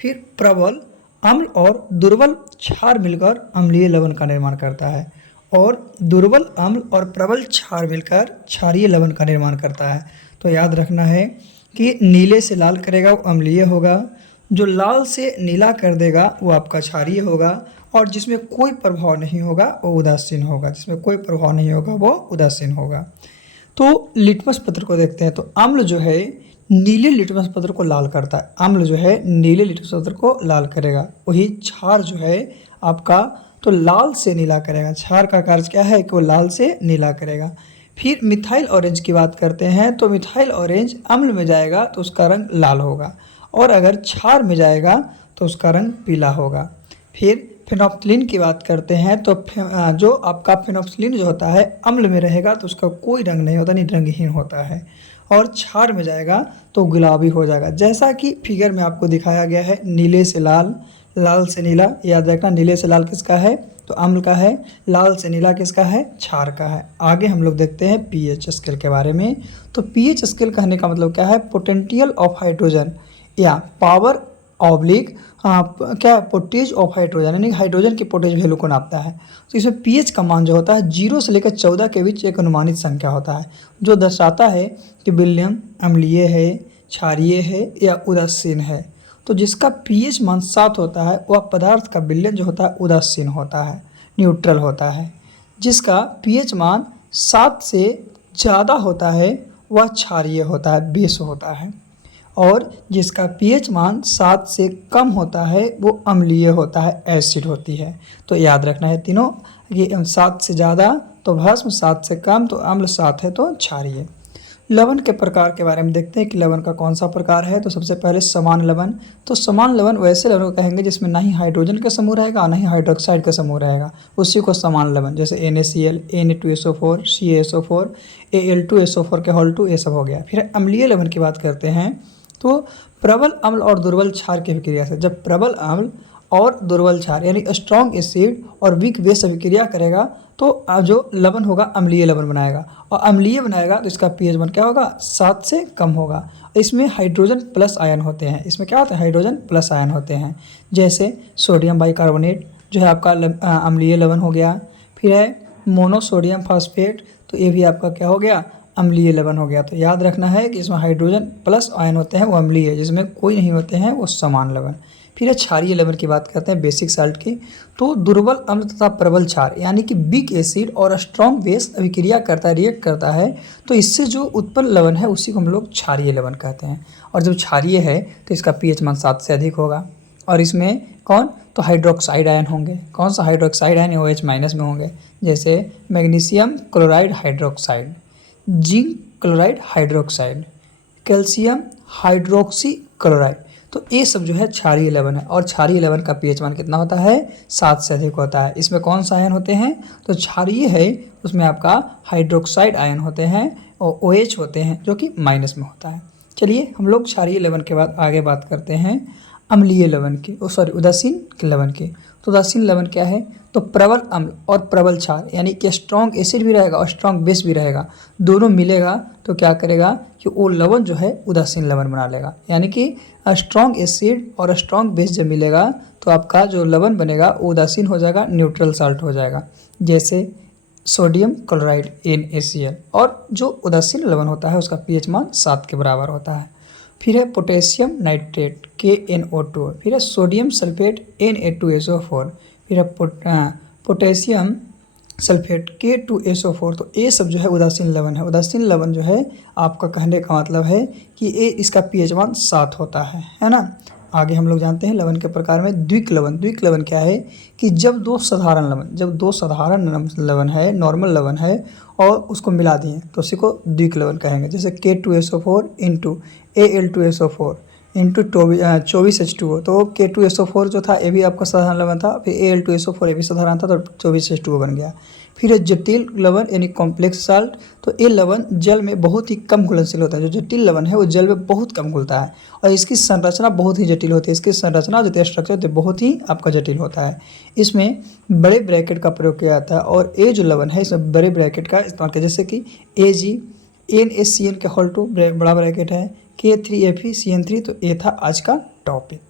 फिर प्रबल अम्ल और दुर्बल क्षार मिलकर अम्लीय लवण का निर्माण करता है। और दुर्बल अम्ल और प्रबल क्षार मिलकर क्षारीय लवण का निर्माण करता है। तो याद रखना है कि नीले से लाल करेगा वो अम्लीय होगा, जो लाल से नीला कर देगा वो आपका क्षारीय होगा, और जिसमें कोई प्रभाव नहीं होगा वो उदासीन होगा। जिसमें कोई प्रभाव नहीं होगा वो उदासीन होगा। तो लिटमस पत्र को देखते हैं। तो अम्ल जो है नीले लिटमस पत्र को लाल करता है। अम्ल जो है नीले लिटमस पत्र को लाल करेगा। वही क्षार जो है आपका तो लाल से नीला करेगा। क्षार का कार्य क्या है कि वो लाल से नीला करेगा। फिर मिथाइल ऑरेंज की बात करते हैं। तो मिथाइल ऑरेंज अम्ल में जाएगा तो उसका रंग लाल होगा, और अगर क्षार में जाएगा तो उसका रंग पीला होगा। फिर फेनोप्थिलीन की बात करते हैं। तो जो आपका फेनोप्थिलीन जो होता है अम्ल में रहेगा तो उसका कोई रंग नहीं होता, नहीं रंगहीन होता है, और क्षार में जाएगा तो गुलाबी हो जाएगा। जैसा कि फिगर में आपको दिखाया गया है, नीले से लाल, लाल से नीला। याद रखना नीले से लाल किसका है तो अम्ल का है, लाल से नीला किसका है, क्षार का है। आगे हम लोग देखते हैं पीएच स्केल के बारे में। तो पीएच स्केल कहने का मतलब क्या है, पोटेंशियल ऑफ हाइड्रोजन या पावर ऑब्लिक क्या पोटेज ऑफ हाइड्रोजन, यानी हाइड्रोजन की पोटेज वैल्यू को नापता है। तो इसमें पीएच का मान जो होता है 0 से लेकर 14 के बीच एक अनुमानित संख्या होता है, जो दर्शाता है कि विलयन अम्लीय है, क्षारीय है या उदासीन है। तो जिसका पीएच मान 7 होता है वह पदार्थ का विलयन जो होता है उदासीन होता है, न्यूट्रल होता है। जिसका पीएच मान 7 से ज़्यादा होता है वह क्षारीय होता है, बेस होता है। और जिसका पीएच मान 7 से कम होता है वो अम्लीय होता है, एसिड होती है। तो याद रखना है तीनों, ये 7 से ज़्यादा तो भस्म, 7 से कम तो अम्ल, 7 है तो क्षारीय। लवण के प्रकार के बारे में देखते हैं कि लवण का कौन सा प्रकार है। तो सबसे पहले समान लवण। तो समान लवण वैसे लवण को कहेंगे जिसमें ना ही हाइड्रोजन का समूह रहेगा ना ही हाइड्रोक्साइड का समूह रहेगा, उसी को समान लवण। जैसे NaCl, Na2SO4, CaSO4, Al2SO4 के होल 2 ये सब हो गया। फिर अम्लीय लवण की बात करते हैं। तो प्रबल अम्ल और दुर्बल क्षार की अभिक्रिया से, जब प्रबल अम्ल और दुर्बल क्षार यानी स्ट्रॉन्ग एसिड और वीक बेस अभिक्रिया करेगा तो जो लवण होगा अम्लीय लवण बनाएगा, और अम्लीय बनाएगा तो इसका पीएच मान क्या होगा, 7 से कम होगा। इसमें हाइड्रोजन प्लस आयन होते हैं। इसमें क्या होता है, हाइड्रोजन प्लस आयन होते हैं। जैसे सोडियम बाइकार्बोनेट जो है आपका अम्लीय लवण हो गया। फिर है मोनोसोडियम फॉस्फेट, तो ये भी आपका क्या हो गया, अम्लीय लवण हो गया। तो याद रखना है कि इसमें हाइड्रोजन प्लस आयन होते हैं वो अम्लीय है, जिसमें कोई नहीं होते हैं वो समान लवण। फिर है क्षारीय लवण की बात करते हैं, बेसिक साल्ट की। तो दुर्बल अम्ल तथा प्रबल क्षार यानी कि वीक एसिड और स्ट्रॉन्ग बेस अभिक्रिया करता है, रिएक्ट करता है, तो इससे जो उत्पन्न लवण है उसी को हम लोग क्षारीय लवण कहते हैं। और जब क्षारीय है तो इसका पीएच मान 7 से अधिक होगा। और इसमें कौन, तो हाइड्रोक्साइड आयन होंगे। कौन सा हाइड्रोक्साइड आयन, OH- में होंगे। जैसे magnesium chloride hydroxide, zinc chloride hydroxide, calcium hydroxy chloride. तो ये सब जो है क्षारीय लवण है और क्षारीय लवण का pH मान कितना होता है 7 से अधिक होता है। इसमें कौन सा आयन होते हैं तो क्षारीय है उसमें आपका हाइड्रोक्साइड आयन होते हैं और OH होते हैं जो कि माइनस में होता है। चलिए हम लोग क्षारीय लवण के बाद आगे बात करते हैं अम्लीय लवण की उदासीन लवण की। तो उदासीन लवण क्या है तो प्रबल अम्ल और प्रबल क्षार यानी कि स्ट्रॉन्ग एसिड भी रहेगा और स्ट्रॉन्ग बेस भी रहेगा, दोनों मिलेगा तो क्या करेगा कि वो लवण जो है उदासीन लवण बना लेगा। यानी कि स्ट्रॉन्ग एसिड और स्ट्रॉन्ग बेस जब मिलेगा तो आपका जो लवण बनेगा वो उदासीन हो जाएगा, न्यूट्रल साल्ट हो जाएगा, जैसे सोडियम क्लोराइड NaCl। और जो उदासीन लवण होता है उसका pH मान 7 के बराबर होता है। फिर है पोटेशियम नाइट्रेट KNO2, फिर है सोडियम सल्फेट Na2SO4, फिर है पोटेशियम सल्फेट K2SO4। तो ये सब जो है उदासीन लवण है। उदासीन लवण जो है आपका कहने का मतलब है कि ये इसका pH मान 7 होता है ना। आगे हम लोग जानते हैं लवण के प्रकार में द्विक लवण। द्विक लवण क्या है कि जब दो साधारण लवण है, नॉर्मल लवण है और उसको मिला दिए तो उसी को द्विक लवण कहेंगे। जैसे K2SO4 into Al2SO4 into 24H2O। तो K2SO4 जो था ये भी आपका साधारण लवण था, फिर Al2SO4 ये भी साधारण था तो 24H2O बन गया। फिर है जटिल लवण यानी कॉम्प्लेक्स साल्ट। तो ये लवण जल में बहुत ही कम घुलनशील होता है। जो जटिल लवण है वो जल में बहुत कम घुलता है और इसकी संरचना बहुत ही जटिल होती है। इसकी संरचना जो स्ट्रक्चर होती है बहुत ही आपका जटिल होता है। इसमें बड़े ब्रैकेट का प्रयोग किया जाता है और ये जो लवण है इसमें बड़े ब्रैकेट का इस्तेमाल किया, जैसे कि AgNaCN के होल 2 बड़ा ब्रैकेट है, K3FeCN3। तो ये था आज का टॉपिक।